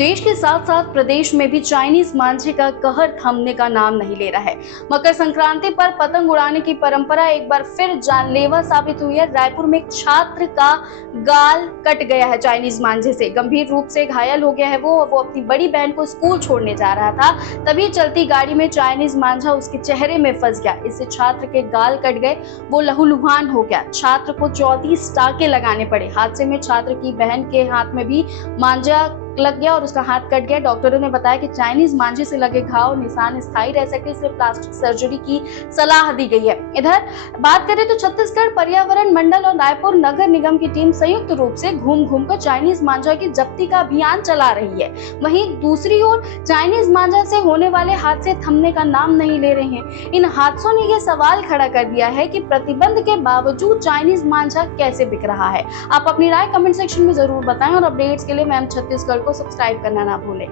देश के साथ साथ प्रदेश में भी चाइनीज मांझे का कहर थमने का नाम नहीं ले रहा है। मकर संक्रांति पर पतंग उड़ाने की परंपरा एक बार फिर जानलेवा साबित हुई है। रायपुर में एक छात्र का गाल कट गया है चाइनीज मांझे से, गंभीर रूप से घायल हो गया है वो अपनी बड़ी बहन को स्कूल छोड़ने जा रहा था, तभी चलती गाड़ी में चाइनीज मांझा उसके चेहरे में फंस गया। इससे छात्र के गाल कट गए, वो लहूलुहान हो गया। छात्र को 34 टाके लगाने पड़े। हादसे में छात्र की बहन के हाथ में भी मांझा लग गया और उसका हाथ कट गया। डॉक्टरों ने बताया कि चाइनीज मांझे से लगे घाव निशान स्थायी रह सकते, इसलिए प्लास्टिक सर्जरी की सलाह दी गई है। इधर बात करें तो छत्तीसगढ़ पर्यावरण मंडल और रायपुर नगर निगम की टीम संयुक्त रूप से घूम घूम कर चाइनीज मांझा की जब्ती का अभियान चला रही है। वहीं दूसरी ओर चाइनीज मांझा से होने वाले हादसे थमने का नाम नहीं ले रहे हैं। इन हादसों ने यह सवाल खड़ा कर दिया है कि प्रतिबंध के बावजूद चाइनीज मांझा कैसे बिक रहा है। आप अपनी राय कमेंट सेक्शन में जरूर बताएं और अपडेट्स के लिए मैम छत्तीसगढ़ को सब्सक्राइब करना ना भूलें।